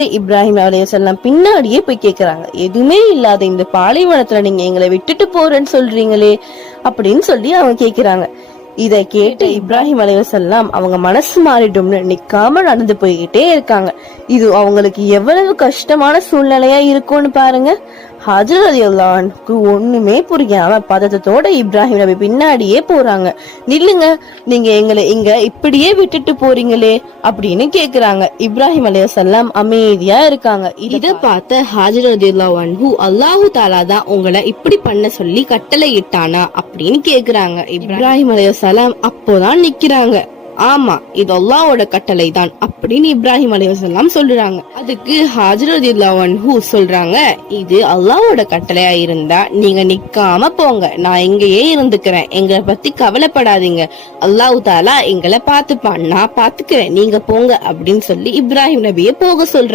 இப்ராஹிம் அலைஹிஸ்ஸலாம் பின்னாடியே போய் கேக்குறாங்க, எதுவுமே இல்லாத இந்த பாலைவனத்துல நீங்க எங்களை விட்டுட்டு போறேன்னு சொல்றீங்களே அப்படின்னு சொல்லி அவங்க கேக்குறாங்க. இதை கேட்டு இப்ராஹிம் அலைஹிஸ்ஸலாம் அவங்க மனசு மாறிடும்னு நிக்காம நடந்து போய்கிட்டே இருக்காங்க. இது அவங்களுக்கு எவ்வளவு கஷ்டமான சூழ்நிலையா இருக்கும்னு பாருங்க. ஹஜ்ர் ரலியல்லாஹு அன்ஹுக்கு ஒண்ணுமே புரியாம பதட்டத்தோட இப்ராஹிம் நபி பின்னாடியே போறாங்க. நில்லுங்க, நீங்க எங்களை இங்க இப்படியே விட்டுட்டு போறீங்களே அப்படின்னு கேக்குறாங்க. இப்ராஹிம் அலைஹிஸ்ஸலாம் அமைதியா இருக்காங்க. இத பார்த்த ஹஜ்ர் ரலியல்லாஹு அன்ஹு, அல்லாஹு தஆலா தான் உங்களை இப்படி பண்ண சொல்லி கட்டளை இட்டானா அப்படின்னு கேக்குறாங்க. இப்ராஹிம் அலைஹிஸ்ஸலாம் அப்போதான் நிக்கிறாங்க. ஆமா, இது அல்லாஹ்வோட கட்டளை தான் அப்படின்னு இப்ராஹிம் அலைஹிஸ்ஸலாம் சொல்றாங்க. அதுக்கு ஹஜ்ர் ரலியல்லாஹு அன்ஹு சொல்றாங்க, இது அல்லாஹ்வோட கட்டளையா இருந்தா நீங்க நிக்காம போங்க, நான் இங்கேயே இருந்துக்கிறேன், எங்களை பத்தி கவலைப்படாதீங்க, அல்லாஹ் தஆலா எங்களை பாத்துப்பான், நான் பாத்துக்கிறேன், நீங்க போங்க அப்படின்னு சொல்லி இப்ராஹிம் நபியை போக சொல்றாங்க.